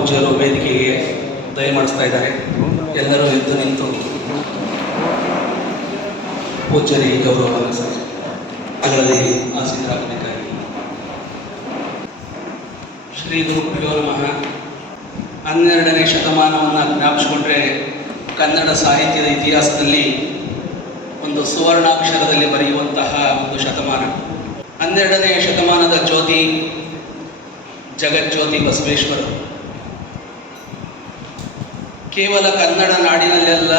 ಪೂಜ್ಯರು ವೇದಿಕೆಗೆ ದಯಮಾಡಿಸ್ತಾ ಇದ್ದಾರೆ. ಎಲ್ಲರೂ ಎದ್ದು ನಿಂತು ಪೂಜ್ಯರಿಗೆ ಗೌರವವನ್ನು ಸಲ್ಲಿಸಿ ಆಸೀನರಾಗಬೇಕಾಗಿ. ಶ್ರೀ ಗುರುಭ್ಯೋ ನಮಃ. 12ನೇ ಶತಮಾನವನ್ನು ಜ್ಞಾಪಿಸಿಕೊಂಡ್ರೆ ಕನ್ನಡ ಸಾಹಿತ್ಯದ ಇತಿಹಾಸದಲ್ಲಿ ಒಂದು ಸುವರ್ಣಾಕ್ಷರದಲ್ಲಿ ಬರೆಯುವಂತಹ ಒಂದು ಶತಮಾನ. 12ನೇ ಶತಮಾನದ ಜ್ಯೋತಿ ಜಗಜ್ಯೋತಿ ಬಸವೇಶ್ವರ ಕೇವಲ ಕನ್ನಡ ನಾಡಿನಲ್ಲೆಲ್ಲ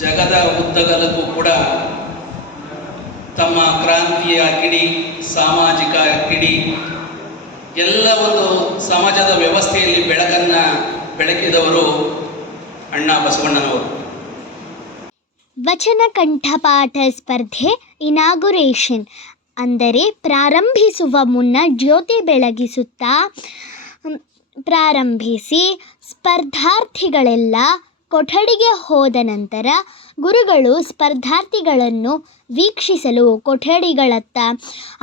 ಜಗದ ಉದ್ದಗಲಕ್ಕೂ ಕೂಡ ತಮ್ಮ ಕ್ರಾಂತಿಯ ಕಿಡಿ, ಸಾಮಾಜಿಕ ಕಿಡಿ, ಎಲ್ಲ ಒಂದು ಸಮಾಜದ ವ್ಯವಸ್ಥೆಯಲ್ಲಿ ಬೆಳಕನ್ನು ಬೆಳಕಿದವರು ಅಣ್ಣ ಬಸವಣ್ಣನವರು. ವಚನ ಕಂಠಪಾಠ ಸ್ಪರ್ಧೆ ಇನಾಗುರೇಷನ್ ಅಂದರೆ ಪ್ರಾರಂಭಿಸುವ ಮುನ್ನ ಜ್ಯೋತಿ ಬೆಳಗಿಸುತ್ತಾ ಪ್ರಾರಂಭಿಸಿ ಸ್ಪರ್ಧಾರ್ಥಿಗಳೆಲ್ಲ ಕೊಠಡಿಗೆ ಹೋದ ನಂತರ ಗುರುಗಳು ಸ್ಪರ್ಧಾರ್ಥಿಗಳನ್ನು ವೀಕ್ಷಿಸಲು ಕೊಠಡಿಗಳತ್ತ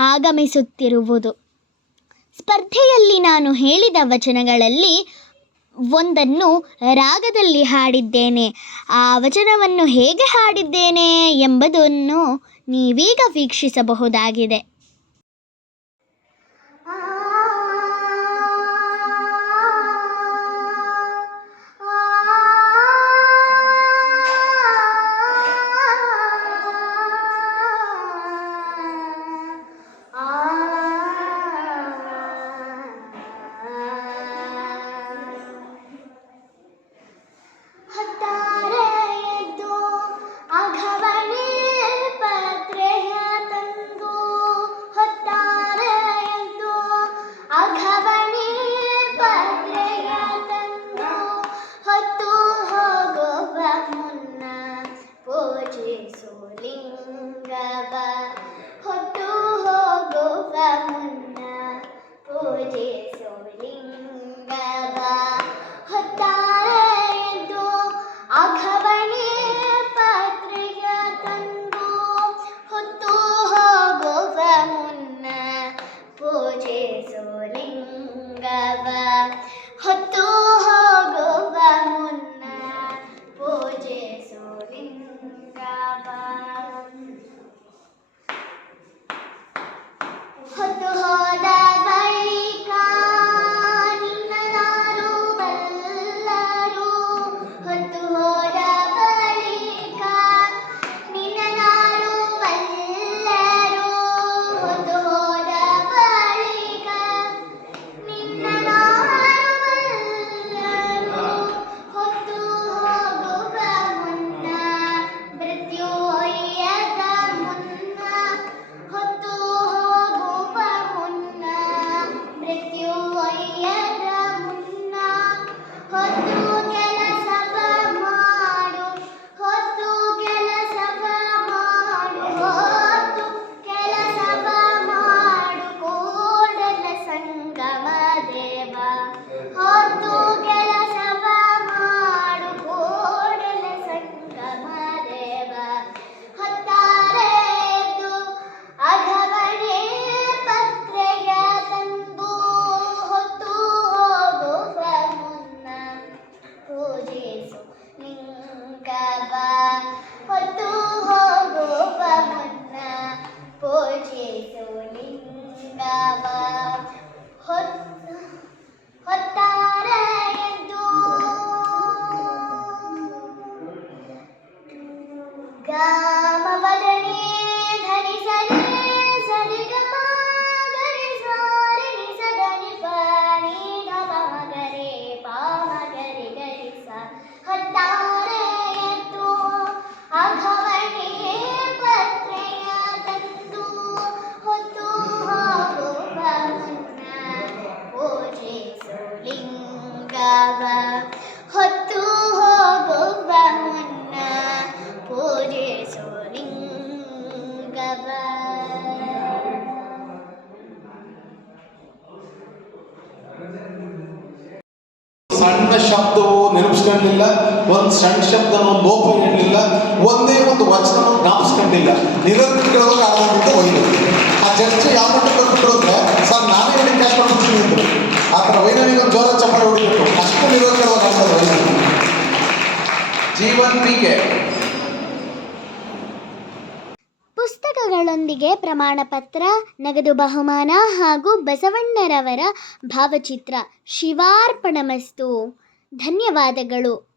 ಆಗಮಿಸುತ್ತಿರುವುದು. ಸ್ಪರ್ಧೆಯಲ್ಲಿ ನಾನು ಹೇಳಿದ ವಚನಗಳಲ್ಲಿ ಒಂದನ್ನು ರಾಗದಲ್ಲಿ ಹಾಡಿದ್ದೇನೆ. ಆ ವಚನವನ್ನು ಹೇಗೆ ಹಾಡಿದ್ದೇನೆ ಎಂಬುದನ್ನು ನೀವೀಗ ವೀಕ್ಷಿಸಬಹುದಾಗಿದೆ. ಸಣ್ಣ ಶಬ್ದವು ನೆನಪಿಸ್ಕೊಂಡಿಲ್ಲ, ಒಂದು ಸಣ್ಣ ಶಬ್ದನೂ ಲೋಪ ಇರಲಿಲ್ಲ, ಒಂದೇ ಒಂದು ವಚನವನ್ನು ಜ್ಞಾಪಿಸ್ಕೊಂಡಿಲ್ಲ. ನಿರಂತರವಾಗಿ ಆರಂಭಿಕ ಒಯ್ದು ಆ ಚರ್ಚೆ ಯಾವ ಮಟ್ಟಕ್ಕೆ ಬಿಟ್ಟರು ಅಂದರೆ ಸರ್ ನಾನೇ ಹೇಳಿ ಕ್ಯಾಶ್ ಮಾಡ್ಬಿಡ್ತೀನಿ ಅಂದರು. ಆ ಥರ ವೈಜ್ಞಾನಿಕ ಲಕ್ಷ್ಮಣ್ ಪಿ.ಕೆ. ಪುಸ್ತಕಗಳೊಂದಿಗೆ ಪ್ರಮಾಣ ಪತ್ರ, ನಗದು ಬಹುಮಾನ ಹಾಗೂ ಬಸವಣ್ಣರವರ ಭಾವಚಿತ್ರ. ಶಿವಾರ್ಪಣಮಸ್ತು. ಧನ್ಯವಾದಗಳು.